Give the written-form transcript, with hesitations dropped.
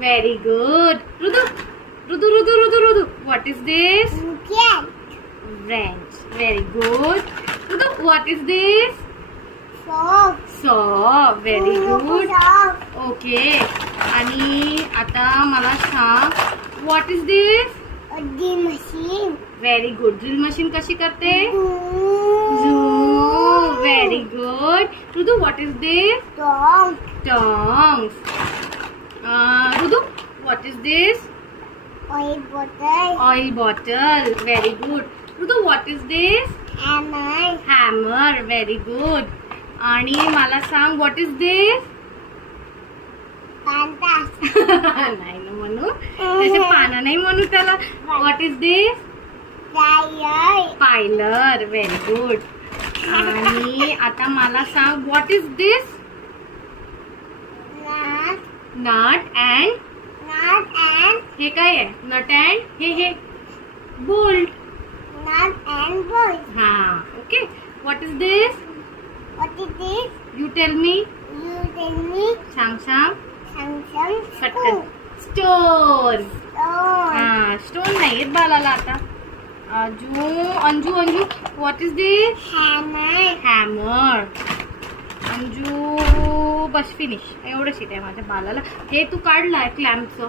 Very good. Rudu. Rudu, Rudu, Rudu, Rudu. What is this? Wrench. Very good. Rudu, what is this? Saw. Very good. Okay. आणि आता मला सांग, what is this? Drill machine. Very good. Drill machine कशी करते? Zoom. Very good. Rudu, what is this? Tongs. Rudu, what is this? Oil bottle. Oil bottle. Very good. Rudu, what is this? Hammer. Hammer. Very good. आणि मला सांग, what is this? Pantas. नाही ना म्हणू, त्याचे पानं नाही म्हणू त्याला. What is this? Tire. Piler. Very good. आणि आता मला सांग, what is this? Nut. Nut and Nut and हे काय आहे? Nut and हे bolt. nut and bolt. हा, okay. What is this? What is this? You tell me. You tell me. सांग. Samsung पटकन. Stone. Stone. हा, स्टोन नाही येत बालाला आता. Anju, what is this? Hammer. Hammer. Anju, bus finish. एवढंच येत आहे माझ्या बालाला. हे तू काढलाय क्लॅम्पचं.